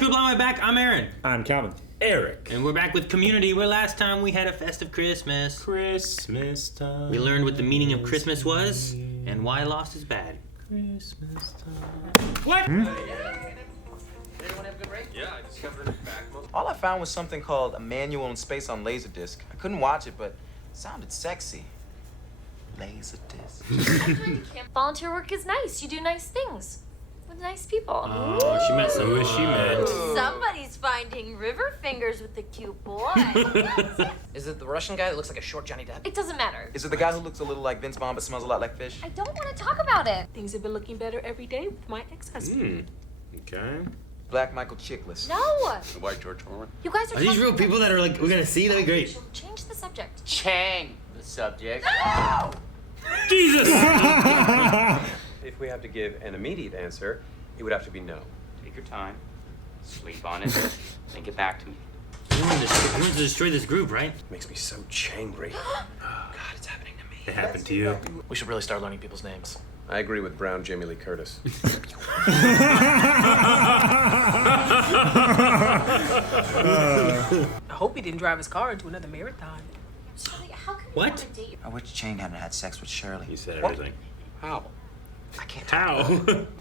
people on my back. I'm Aaron. I'm Calvin. Eric. And we're back with Community, where last time we had a festive Christmas. Christmas time. We learned what the meaning of Christmas was and why lost is bad. Christmas time. What? Anyone have a good break? Yeah, I discovered it back. All I found was something called A Manual in Space on Laserdisc. I couldn't watch it, but it sounded sexy. Laserdisc. Volunteer work is nice. You do nice things with nice people. Oh, she met Who is she met? Somebody's finding river fingers with the cute boy. Is it the Russian guy that looks like a short Johnny Depp? It doesn't matter. Is it the guy who looks a little like Vince Vaughn but smells a lot like fish? I don't want to talk about it. Things have been looking better every day with my ex-husband. Okay. Black Michael Chiklis. No. The white George Foreman. You guys are Are these real people that are like, we're gonna see? That'd be great. Change the subject. Chang, the subject. No! Jesus! If we have to give an immediate answer, it would have to be no. Take your time, sleep on it, then get back to me. You wanted to destroy this group, right? Makes me so changry. God, it's happening to me. It happened to you. We should really start learning people's names. I agree with Brown Jamie Lee Curtis. I hope he didn't drive his car into another marathon. Charlie, how can What? you want to date I wish Chang hadn't had sex with Shirley. You said What? everything. How? I can't. How?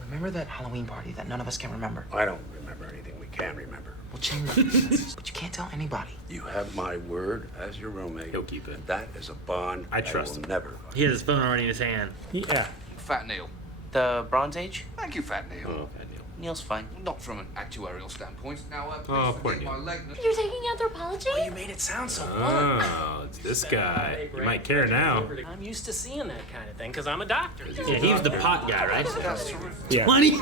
Remember that Halloween party that none of us can remember? I don't remember anything we can remember. Well, Chang, but you can't tell anybody. You have my word as your roommate. He'll keep it. That is a bond I trust will him. never. He has his phone already in his hand. Yeah. Fat Neil. The Bronze Age? Thank you, Fat Neil. Oh, I knew. Neil's fine. Not from an actuarial standpoint. Now, Oh, please poor forgive Neil. my lateness. You're taking anthropology? You made it sound so Oh, it's this guy. You might care now. I'm used to seeing that kind of thing because I'm a doctor. Yeah, he was the pot guy, right? Yeah. 20?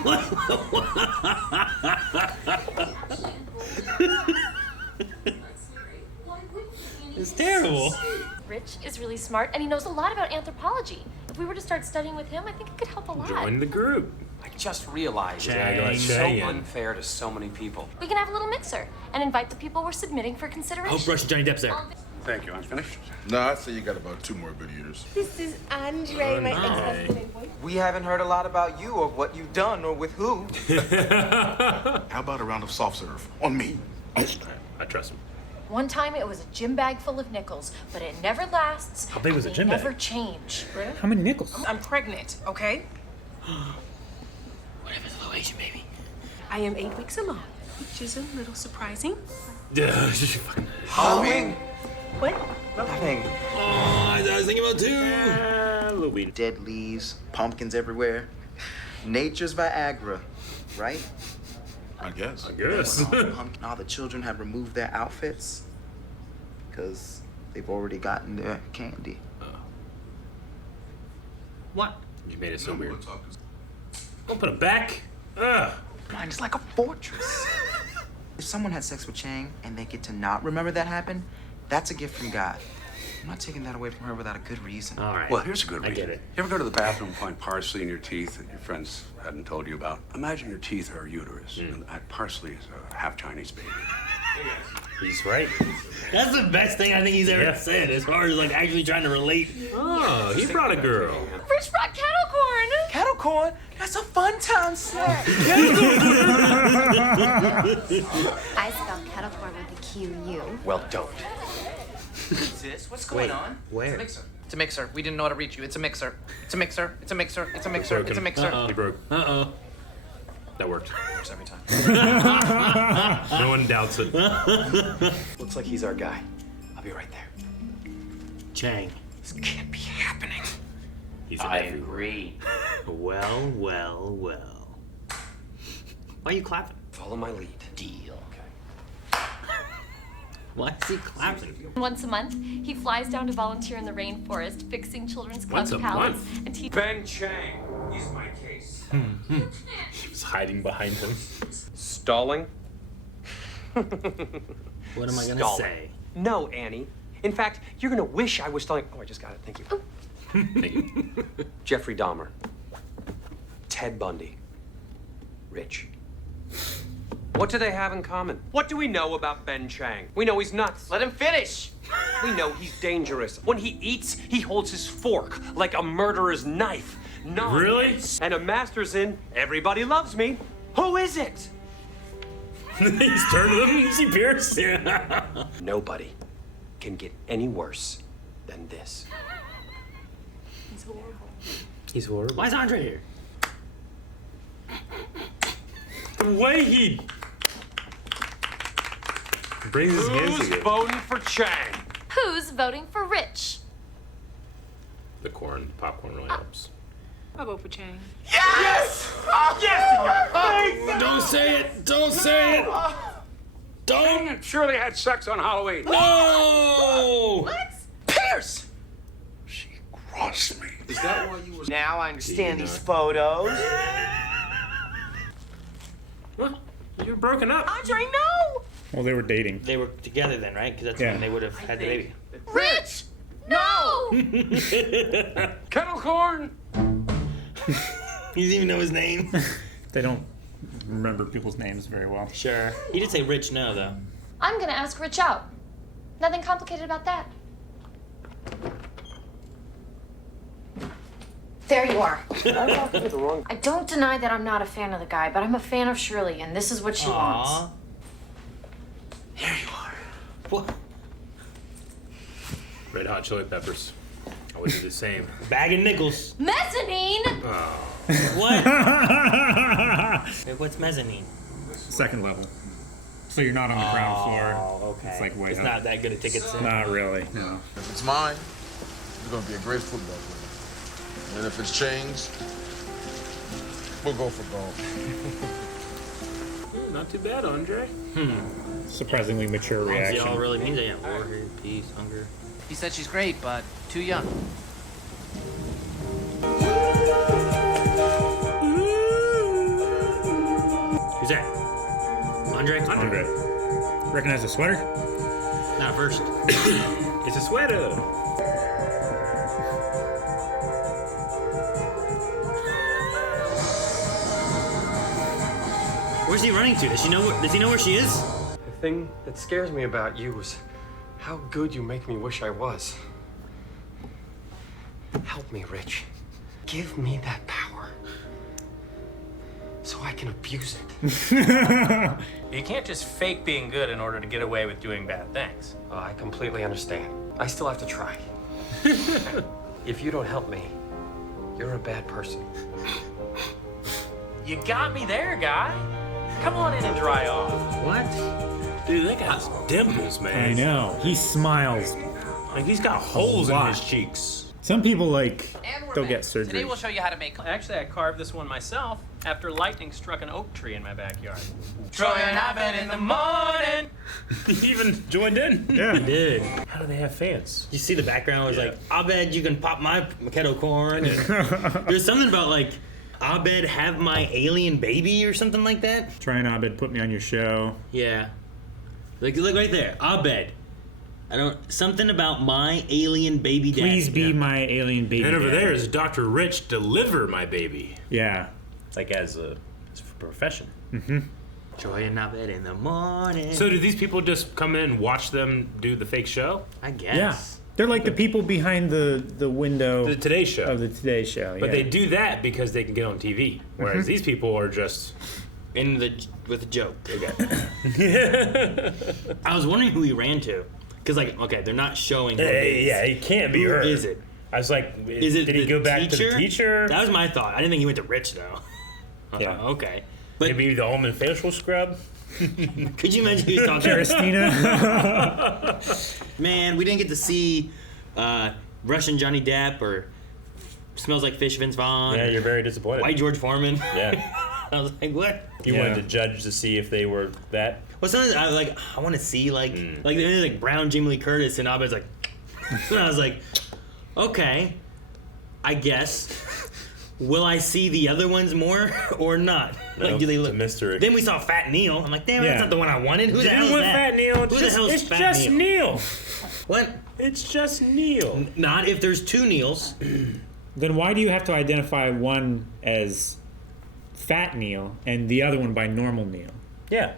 It's terrible. Rich is really smart, and he knows a lot about anthropology. If we were to start studying with him, I think it could help a lot. Join the group. I just realized Chang. it's so Chang. unfair to so many people. We can have a little mixer and invite the people we're submitting for I consideration. hope Russian Johnny Depp's there. Thank you. I'm finished. No, I'd say you got about 2 more good eaters. This is Andre, my no. ex-husband and boyfriend. We haven't heard a lot about you or what you've done or with who. How about a round of soft serve on me? I trust him. One time it was a gym bag full of nickels, but it never lasts. How big was and the gym they bag? never change. How many nickels? I'm pregnant, okay? What if it's a little Asian baby? I am 8 weeks along, which is a little surprising. Halloween? What? Nothing. Oh, I was thinking about two. Halloween. Dead leaves, pumpkins everywhere. Nature's Viagra, right? I guess. I guess. All the children have removed their outfits because they've already gotten their candy. What? You made it so weird. Don't put him back. Ugh. Mine is like a fortress. If someone had sex with Chang and they get to not remember that happened, that's a gift from God. I'm not taking that away from her without a good reason. All right. Well, here's a good I reason. get it. You ever go to the bathroom and find parsley in your teeth that your friends hadn't told you about? Imagine your teeth are a uterus, and that parsley is a half Chinese baby. He's right. That's the best thing I think he's ever Yeah. said as far as like actually trying to relate. Oh, he brought a girl. Rich brought kettle corn. Kettle corn? That's a fun time snack. I spell kettle corn with a Q-U. Well, don't. Sis, what's going on? Where? It's a mixer. We didn't know how to reach you. It's a mixer. It's a mixer. It's a mixer. It's a mixer. It's a mixer. Uh-oh. He broke. Uh-oh. That worked. Works every time. No one doubts it. Looks like he's our guy. I'll be right there. Chang. This can't be happening. He's an I every- agree. Well, well, well. Why are you clapping? Follow my lead. Deal. Why is he clapping? Once a month, he flies down to volunteer in the rainforest, fixing children's Once club a pallets month? and teaching. Ben Chang is my case. He was hiding behind him. Stalling? What am I gonna Stalling. say? No, Annie. In fact, you're gonna wish I was stalling. Oh, I just got it. Thank you. Thank you. Jeffrey Dahmer. Ted Bundy. Rich. What do they have in common? What do we know about Ben Chang? We know he's nuts. Let him finish. We know he's dangerous. When he eats, he holds his fork like a murderer's knife. No. Really? And a master's in Everybody Loves Me. Who is it? He's turned to them. You see Pierce? Yeah. Nobody can get any worse than this. He's horrible. He's horrible. Why is Andre here? The way he brings his hands Who's together. voting for Chang? Who's voting for Rich? The popcorn really helps. I'll vote for Chang. Don't say it! Don't say it! Don't! Sure they had sex on Halloween. No! Pierce! She crossed me. Is that why you was... Now I understand these photos. Well, you're broken up. Andre, no! Well, they were dating. They were together then, right? Because that's Yeah. when they would have had the baby. Rich! No! Kettle corn. He doesn't even know his name. They don't remember people's names very well. Sure. He did say Rich no, though. I'm gonna ask Rich out. Nothing complicated about that. There you are. I don't deny that I'm not a fan of the guy, but I'm a fan of Shirley, and this is what she wants. Aw. There you are. What? Red Hot Chili Peppers. I would do the same. Bag of nickels. Mezzanine! What? Wait, what's mezzanine? Second level. So you're not on the ground floor. Oh, okay. It's like way It's up. not that good a ticket. Not really. No. If it's mine, you're gonna be a great football player. And if it's Chang's, we'll go for gold. Not too bad, Andre. Surprisingly mature As long as reaction. y'all really means it. Yeah. War, peace, hunger. He said she's great, but too young. Who's that? Andre? Andre. Recognize the sweater? Not first. It's a sweater. Where's he running to? Does he know where she is? The thing that scares me about you is how good you make me wish I was. Help me, Rich. Give me that power so I can abuse it. You can't just fake being good in order to get away with doing bad things. Oh, I completely understand. I still have to try. If you don't help me, you're a bad person. You got me there, guy. Come on in and dry off. What? Dude, that guy's dimples, man. I know. He smiles. Like he's got holes in lot. his cheeks. Some people, like, And we're they'll back. get surgery. Today we'll show you how to make Actually, I carved this one myself after lightning struck an oak tree in my backyard. Troy and Abed in the morning. He even joined in. Yeah. He did. How do they have fans? You see the background was Yeah. like, Abed, you can pop my kettle corn. And there's something about like, Abed, have my alien baby or something like that. Try and Abed, put me on your show. Yeah. Look right there. Abed. Something about my alien baby daddy. Please be my alien baby. And over daddy. there is Dr. Rich, deliver my baby. Yeah. Like as a profession. Joy and Abed in the morning. So do these people just come in and watch them do the fake show? I guess. Yeah. They're like the people behind the window The Today Show. of the Today Show. But yeah. they do that because they can get on TV. Whereas these people are just... With a joke. I was wondering who he ran to. Because, like, okay, they're not showing who it is. yeah, it can't be Who her. is it? I was like, Is it did he the go back teacher? to the teacher? That was my thought. I didn't think he went to Rich, though. Yeah. Okay. But Maybe the almond facial scrub? could you imagine he was talking Christina. Man, we didn't get to see Russian Johnny Depp or Smells Like Fish Vince Vaughn. Yeah, or you're very disappointed. White George Foreman. Yeah. I was like, what? You Yeah. wanted to judge to see if they were that? Well, sometimes I want to see like there's like Brown Jamie Lee Curtis and Abed's like, and I was like, okay, I guess. Will I see the other ones more or not? Like, Nope, do they it's look? a mystery. Then we saw Fat Neil. I'm like, damn, Yeah. that's not the one I wanted. Who the hell Didn't is want that? Fat Neil. Who the hell is It's Fat just Neil? Neil. What? It's just Neil. Not if there's two Neils. Then why do you have to identify one as Fat Neil and the other one by Normal Neil? Yeah.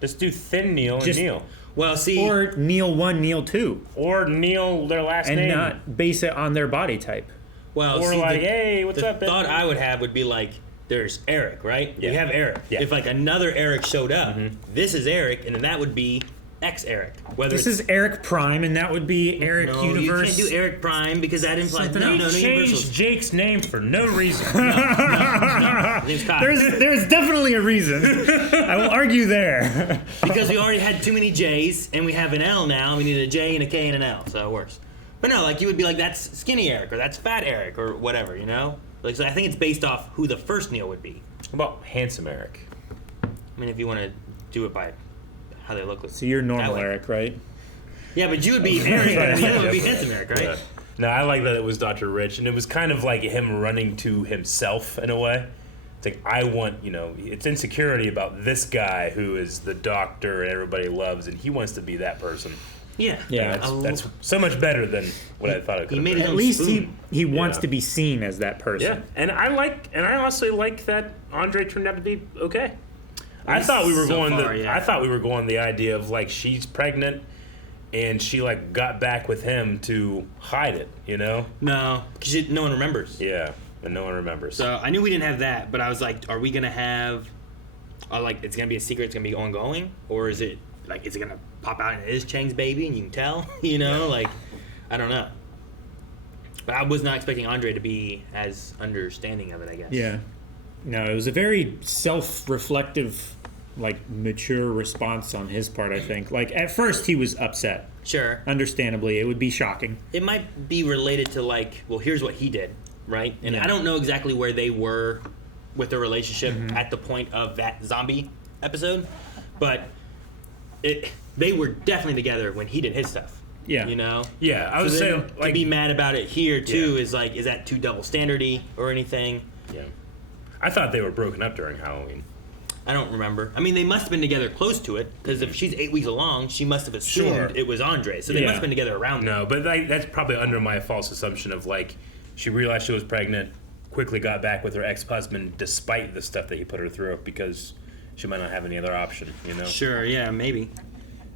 Just do Thin Neil and Just- Neil. Well, see, Or Neil 1, Neil 2, Or Neil, their last and name. not base it on their body type. well, Or see, like, hey, what's the up, Ben? thought I would have would be like there's Eric, right? Yeah. We have Eric. Yeah. If like another Eric showed up, this is Eric, and then that would be X-Eric. This is Eric Prime, and that would be Eric No, Universe. you can't do Eric Prime because that implies He changed Jake's name for no reason. Name's Kyle. There's definitely a reason. I will argue there. Because we already had too many J's, and we have an L now. We need a J and a K and an L, so it works. But no, like you would be like, that's skinny Eric, or that's fat Eric, or whatever, you know? Like, so I think it's based off who the first Neil would be. How about handsome Eric? I mean, if you want to do it by how they look. So you're normal Eric, right? Yeah, but you would be Eric, and the other would be handsome Eric, right? Yeah. No, I like that it was Dr. Rich, and it was kind of like him running to himself in a way. It's like, I want, it's insecurity about this guy who is the doctor and everybody loves, and he wants to be that person. Yeah. Yeah. That's so much better than what I thought it could have been. At least he wants to be seen as that person. Yeah, and I honestly like that Andre turned out to be okay. I thought we were I thought we were going the idea of like she's pregnant, and she like got back with him to hide it. No, because no one remembers. Yeah, and no one remembers. So I knew we didn't have that, but I was like, are we gonna have, like, it's gonna be a secret? It's gonna be ongoing, or is it like, is it gonna pop out and it is Chang's baby and you can tell? Like, I don't know. But I was not expecting Andre to be as understanding of it, I guess. Yeah. No, it was a very self-reflective, like, mature response on his part, I think. Like, at first he was upset. Sure. Understandably. It would be shocking. It might be related to, like, well, here's what he did, right? And Yeah. I don't know exactly where they were with their relationship at the point of that zombie episode, but they were definitely together when he did his stuff. Yeah. Yeah, I was saying, to be mad about it here too is like, is that too double standardy or anything? Yeah. I thought they were broken up during Halloween. I don't remember. I mean, they must have been together close to it, because if she's 8 weeks along, she must have assumed it was Andre. So they must have been together around. No, but that's probably under my false assumption of like, she realized she was pregnant, quickly got back with her ex-husband despite the stuff that he put her through, because she might not have any other option, Sure, yeah, maybe.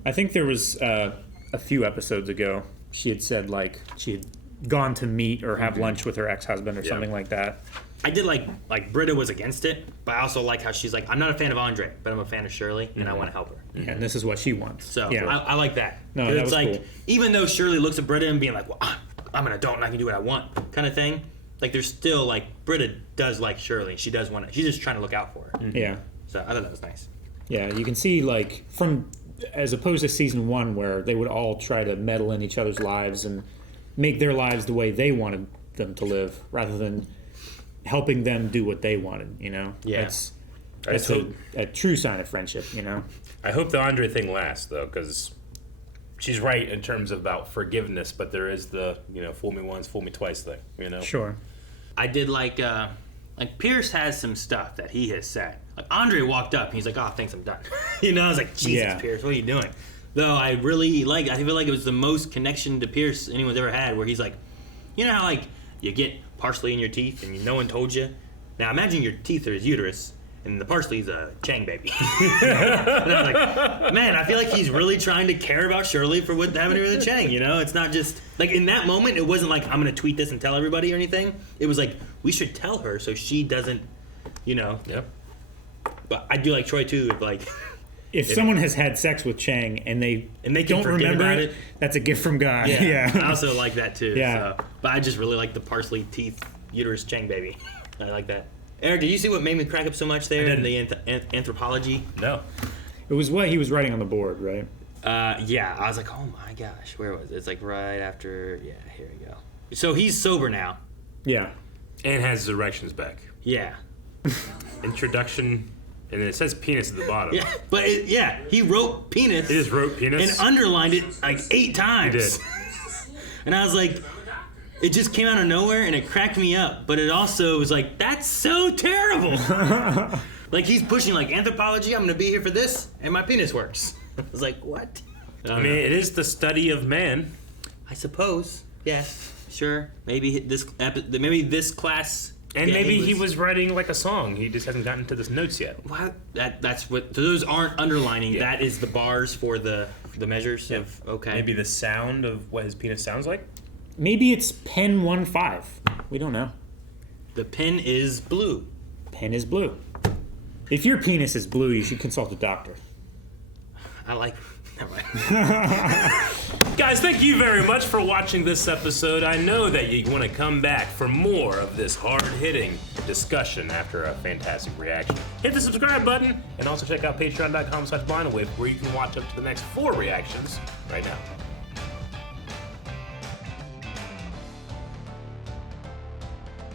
I think there was a few episodes ago, she had said, like, she had gone to meet or have lunch with her ex-husband or something like that. I did like Britta was against it, but I also like how she's like, I'm not a fan of Andre, but I'm a fan of Shirley, and I want to help her. Yeah, and this is what she wants. So yeah. I like that. No, 'Cause that it's was like, cool. even though Shirley looks at Britta and being like, well, I'm an adult and I can do what I want, kind of thing. Like, there's still like, Britta does like Shirley. She does want to. She's just trying to look out for her. Yeah. So I thought that was nice. Yeah, you can see, like, as opposed to season 1 where they would all try to meddle in each other's lives and make their lives the way they wanted them to live, rather than helping them do what they wanted, Yeah. That's a true sign of friendship, I hope the Andre thing lasts, though, because she's right in terms of about forgiveness, but there is the, fool me once, fool me twice thing, Sure. I did like Pierce has some stuff that he has said. Like, Andre walked up and he's like, oh, thanks, I'm done. I was like, Jesus, Yeah. Pierce, what are you doing? Though I really I feel like it was the most connection to Pierce anyone's ever had, where he's like, you know how, like, you get parsley in your teeth and no one told you? Now imagine your teeth are his uterus and the parsley's a Chang baby. And I was like, man, I feel like he's really trying to care about Shirley for what happened to her with Chang, It's not just, like, in that moment, it wasn't like, I'm going to tweet this and tell everybody or anything. It was like, we should tell her so she doesn't, Yep. But I do like Troy, too, If someone has had sex with Chang and they can don't forget remember about it, that's a gift from God. Yeah. I also like that, too. Yeah. So. But I just really like the parsley teeth uterus Chang baby. I like that. Eric, did you see what made me crack up so much there in the anthropology? No. It was what he was writing on the board, right? Yeah. I was like, oh my gosh, where was it? It's like right after, yeah, here we go. So he's sober now. Yeah. And has his erections back. Yeah. Introduction, and then it says penis at the bottom. Yeah, but he wrote penis. He just wrote penis? And underlined it like 8 times. He did. And I was like, it just came out of nowhere and it cracked me up. But it also was like, that's so terrible. Like, he's pushing like anthropology, I'm going to be here for this, and my penis works. I was like, what? I mean, it is the study of man. I suppose. Yes, sure. Maybe this class. And maybe he was writing like a song. He just hasn't gotten to the notes yet. What? That's what. So those aren't underlining. Yeah. That is the bars for the measures of. Okay. Maybe the sound of what his penis sounds like. Maybe it's pen 1-5. We don't know. The pen is blue. pen is blue. If your penis is blue, you should consult a doctor. I like. Guys, thank you very much for watching this episode. I know that you want to come back for more of this hard-hitting discussion after a fantastic reaction. Hit the subscribe button and also check out patreon.com/blindwave where you can watch up to the next 4 reactions right now.